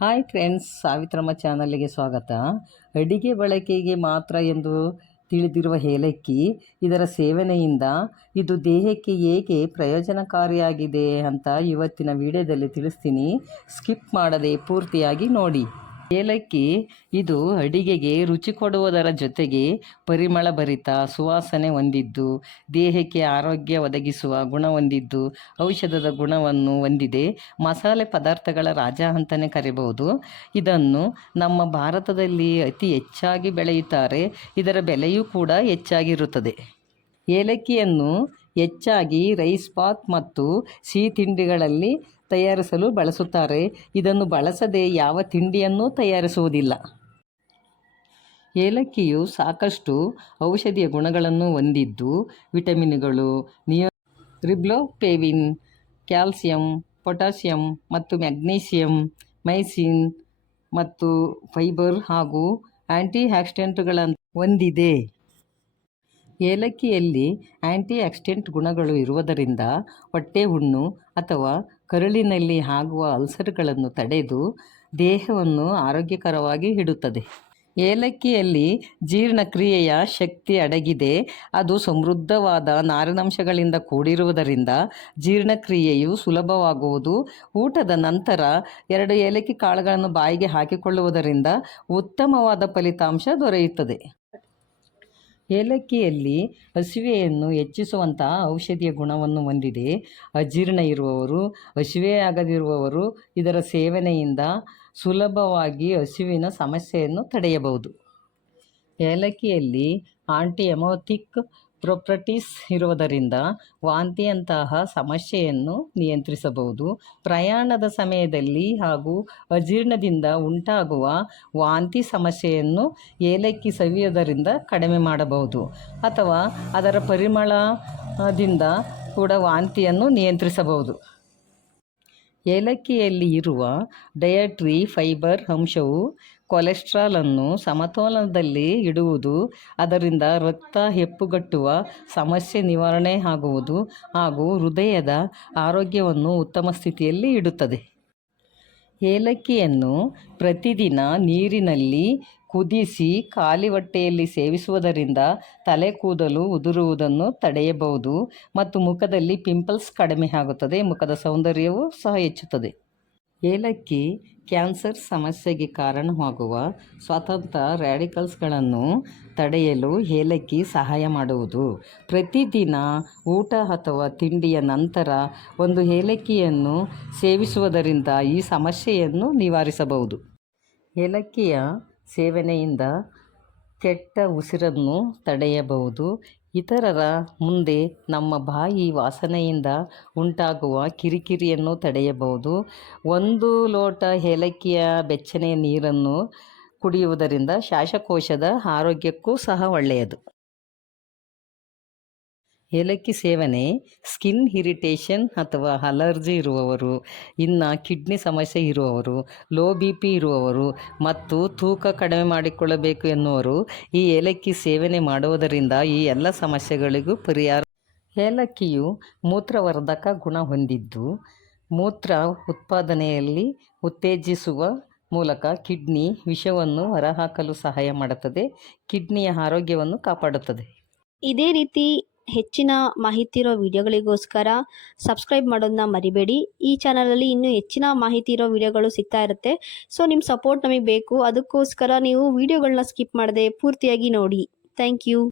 Hi friends Savitramma ಚಾನಲ್ಗೆ ಸ್ವಾಗತ. ಅಡಿಗೆ ಬಳಕೆಗೆ ಮಾತ್ರ ಎಂದು ತಿಳಿದಿರುವ ಏಲಕ್ಕಿ ಇದರ ಸೇವನೆಯಿಂದ ಇದು ದೇಹಕ್ಕೆ ಹೇಗೆ ಪ್ರಯೋಜನಕಾರಿಯಾಗಿದೆ ಅಂತ ಇವತ್ತಿನ ವಿಡಿಯೋದಲ್ಲಿ ತಿಳಿಸ್ತೀನಿ. ಸ್ಕಿಪ್ ಮಾಡದೆ ಪೂರ್ತಿಯಾಗಿ ನೋಡಿ. ಏಲಕ್ಕಿ ಇದು ಅಡಿಗೆಗೆ ರುಚಿ ಕೊಡುವುದರ ಜೊತೆಗೆ ಪರಿಮಳ ಭರಿತ ಸುವಾಸನೆ ಹೊಂದಿದ್ದು, ದೇಹಕ್ಕೆ ಆರೋಗ್ಯ ಒದಗಿಸುವ ಗುಣ ಹೊಂದಿದ್ದು, ಔಷಧದ ಗುಣವನ್ನು ಹೊಂದಿದೆ. ಮಸಾಲೆ ಪದಾರ್ಥಗಳ ರಾಜ ಅಂತಲೇ ಕರೆಯಬಹುದು ಇದನ್ನು ನಮ್ಮ ಭಾರತದಲ್ಲಿ ಅತಿ ಹೆಚ್ಚಾಗಿ ಬೆಳೆಯುತ್ತಾರೆ. ಇದರ ಬೆಲೆಯೂ ಕೂಡ ಹೆಚ್ಚಾಗಿರುತ್ತದೆ. ಏಲಕ್ಕಿಯನ್ನು ಹೆಚ್ಚಾಗಿ ರೈಸ್ ಪಾಕ್ ಮತ್ತು ಸಿಹಿ ತಿಂಡಿಗಳಲ್ಲಿ ತಯಾರಿಸಲು ಬಳಸುತ್ತಾರೆ. ಇದನ್ನು ಬಳಸದೆ ಯಾವ ತಿಂಡಿಯನ್ನೂ ತಯಾರಿಸುವುದಿಲ್ಲ. ಏಲಕ್ಕಿಯು ಸಾಕಷ್ಟು ಔಷಧಿಯ ಗುಣಗಳನ್ನು ಹೊಂದಿದ್ದು, ವಿಟಮಿನ್ಗಳು, ನಿಯೋ ರಿಬ್ಲೋಪೇವಿನ್ ಕ್ಯಾಲ್ಸಿಯಂ ಪೊಟ್ಯಾಸಿಯಂ ಮತ್ತು ಮ್ಯಾಗ್ನೀಷಿಯಂ ಮೈಸಿನ್ ಮತ್ತು ಫೈಬರ್ ಹಾಗೂ ಆ್ಯಂಟಿ ಆಕ್ಸಿಡೆಂಟ್ಗಳನ್ನು ಹೊಂದಿದೆ. ಏಲಕ್ಕಿಯಲ್ಲಿ ಆ್ಯಂಟಿ ಆಕ್ಸಿಡೆಂಟ್ ಗುಣಗಳು ಇರುವುದರಿಂದ ಹೊಟ್ಟೆ ಹುಣ್ಣು ಅಥವಾ ಕರುಳಿನಲ್ಲಿ ಆಗುವ ಅಲ್ಸರ್ಗಳನ್ನು ತಡೆದು ದೇಹವನ್ನು ಆರೋಗ್ಯಕರವಾಗಿ ಇಡುತ್ತದೆ. ಏಲಕ್ಕಿಯಲ್ಲಿ ಜೀರ್ಣಕ್ರಿಯೆಯ ಶಕ್ತಿ ಅಡಗಿದೆ. ಅದು ಸಮೃದ್ಧವಾದ ನಾರಿನಂಶಗಳಿಂದ ಕೂಡಿರುವುದರಿಂದ ಜೀರ್ಣಕ್ರಿಯೆಯು ಸುಲಭವಾಗುವುದು. ಊಟದ ನಂತರ ಎರಡು ಏಲಕ್ಕಿ ಕಾಳುಗಳನ್ನು ಬಾಯಿಗೆ ಹಾಕಿಕೊಳ್ಳುವುದರಿಂದ ಉತ್ತಮವಾದ ಫಲಿತಾಂಶ ದೊರೆಯುತ್ತದೆ. ಏಲಕ್ಕಿಯಲ್ಲಿ ಹಸಿವೆಯನ್ನು ಹೆಚ್ಚಿಸುವಂತಹ ಔಷಧಿಯ ಗುಣವನ್ನು ಹೊಂದಿದೆ. ಅಜೀರ್ಣ ಇರುವವರು ಹಸಿವೆಯಾಗದಿರುವವರು ಇದರ ಸೇವನೆಯಿಂದ ಸುಲಭವಾಗಿ ಹಸಿವಿನ ಸಮಸ್ಯೆಯನ್ನು ತಡೆಯಬಹುದು. ಏಲಕ್ಕಿಯಲ್ಲಿ ಆಂಟಿ ಎಮೋಟಿಕ್ ಪ್ರೊಪ್ರಟೀಸ್ ಇರುವುದರಿಂದ ವಾಂತಿಯಂತಹ ಸಮಸ್ಯೆಯನ್ನು ನಿಯಂತ್ರಿಸಬಹುದು. ಪ್ರಯಾಣದ ಸಮಯದಲ್ಲಿ ಹಾಗೂ ಅಜೀರ್ಣದಿಂದ ಉಂಟಾಗುವ ವಾಂತಿ ಸಮಸ್ಯೆಯನ್ನು ಏಲಕ್ಕಿ ಸವಿಯೋದರಿಂದ ಕಡಿಮೆ ಮಾಡಬಹುದು. ಅಥವಾ ಅದರ ಪರಿಮಳದಿಂದ ಕೂಡ ವಾಂತಿಯನ್ನು ನಿಯಂತ್ರಿಸಬಹುದು. ಏಲಕ್ಕಿಯಲ್ಲಿ ಇರುವ ಡಯಟ್ರಿ ಫೈಬರ್ ಅಂಶವು ಕೊಲೆಸ್ಟ್ರಾಲನ್ನು ಸಮತೋಲನದಲ್ಲಿ ಇಡುವುದು, ಅದರಿಂದ ರಕ್ತ ಹೆಪ್ಪುಗಟ್ಟುವ ಸಮಸ್ಯೆ ನಿವಾರಣೆ ಆಗುವುದು ಹಾಗೂ ಹೃದಯದ ಆರೋಗ್ಯವನ್ನು ಉತ್ತಮ ಸ್ಥಿತಿಯಲ್ಲಿ ಇಡುತ್ತದೆ. ಏಲಕ್ಕಿಯನ್ನು ಪ್ರತಿದಿನ ನೀರಿನಲ್ಲಿ ಕುದಿಸಿ ಖಾಲಿ ಹೊಟ್ಟೆಯಲ್ಲಿ ಸೇವಿಸುವುದರಿಂದ ತಲೆ ಕೂದಲು ಉದುರುವುದನ್ನು ತಡೆಯಬಹುದು ಮತ್ತು ಮುಖದಲ್ಲಿ ಪಿಂಪಲ್ಸ್ ಕಡಿಮೆ ಆಗುತ್ತದೆ. ಮುಖದ ಸೌಂದರ್ಯವೂ ಸಹ ಹೆಚ್ಚುತ್ತದೆ. ಏಲಕ್ಕಿ ಕ್ಯಾನ್ಸರ್ ಸಮಸ್ಯೆಗೆ ಕಾರಣವಾಗುವ ಸ್ವತಂತ್ರ ರ್ಯಾಡಿಕಲ್ಸ್ಗಳನ್ನು ತಡೆಯಲು ಏಲಕ್ಕಿ ಸಹಾಯ ಮಾಡುವುದು. ಪ್ರತಿದಿನ ಊಟ ಅಥವಾ ತಿಂಡಿಯ ನಂತರ ಒಂದು ಏಲಕ್ಕಿಯನ್ನು ಸೇವಿಸುವುದರಿಂದ ಈ ಸಮಸ್ಯೆಯನ್ನು ನಿವಾರಿಸಬಹುದು. ಏಲಕ್ಕಿಯ ಸೇವನೆಯಿಂದ ಕೆಟ್ಟ ಉಸಿರನ್ನು ತಡೆಯಬಹುದು. ಇತರರ ಮುಂದೆ ನಮ್ಮ ಬಾಯಿ ವಾಸನೆಯಿಂದ ಉಂಟಾಗುವ ಕಿರಿಕಿರಿಯನ್ನು ತಡೆಯಬಹುದು. ಒಂದು ಲೋಟ ಏಲಕ್ಕಿಯ ಬೆಚ್ಚನೆಯ ನೀರನ್ನು ಕುಡಿಯುವುದರಿಂದ ಶ್ವಾಸಕೋಶದ ಆರೋಗ್ಯಕ್ಕೂ ಸಹ ಒಳ್ಳೆಯದು. ಏಲಕ್ಕಿ ಸೇವನೆ, ಸ್ಕಿನ್ ಇರಿಟೇಷನ್ ಅಥವಾ ಅಲರ್ಜಿ ಇರುವವರು, ಇನ್ನು ಕಿಡ್ನಿ ಸಮಸ್ಯೆ ಇರುವವರು, ಲೋ ಬಿ ಪಿ ಇರುವವರು ಮತ್ತು ತೂಕ ಕಡಿಮೆ ಮಾಡಿಕೊಳ್ಳಬೇಕು ಎನ್ನುವರು ಈ ಏಲಕ್ಕಿ ಸೇವನೆ ಮಾಡುವುದರಿಂದ ಈ ಎಲ್ಲ ಸಮಸ್ಯೆಗಳಿಗೂ ಪರಿಹಾರ. ಏಲಕ್ಕಿಯು ಮೂತ್ರವರ್ಧಕ ಗುಣ ಹೊಂದಿದ್ದು, ಮೂತ್ರ ಉತ್ಪಾದನೆಯಲ್ಲಿ ಉತ್ತೇಜಿಸುವ ಮೂಲಕ ಕಿಡ್ನಿ ವಿಷವನ್ನು ಹೊರಹಾಕಲು ಸಹಾಯ ಮಾಡುತ್ತದೆ, ಕಿಡ್ನಿಯ ಆರೋಗ್ಯವನ್ನು ಕಾಪಾಡುತ್ತದೆ. ಇದೇ ರೀತಿ ಹೆಚ್ಚಿನ ಮಾಹಿತಿ ಇರೋ ವಿಡಿಯೋಗಳಿಗೋಸ್ಕರ ಸಬ್ಸ್ಕ್ರೈಬ್ ಮಾಡೋದನ್ನ ಮರಿಬೇಡಿ. ಈ ಚಾನಲಲ್ಲಿ ಇನ್ನೂ ಹೆಚ್ಚಿನ ಮಾಹಿತಿ ಇರೋ ವಿಡಿಯೋಗಳು ಸಿಗ್ತಾ ಇರುತ್ತೆ. ಸೊ ನಿಮ್ಮ ಸಪೋರ್ಟ್ ನಮಗೆ ಬೇಕು. ಅದಕ್ಕೋಸ್ಕರ ನೀವು ವಿಡಿಯೋಗಳನ್ನ ಸ್ಕಿಪ್ ಮಾಡದೆ ಪೂರ್ತಿಯಾಗಿ ನೋಡಿ. Thank you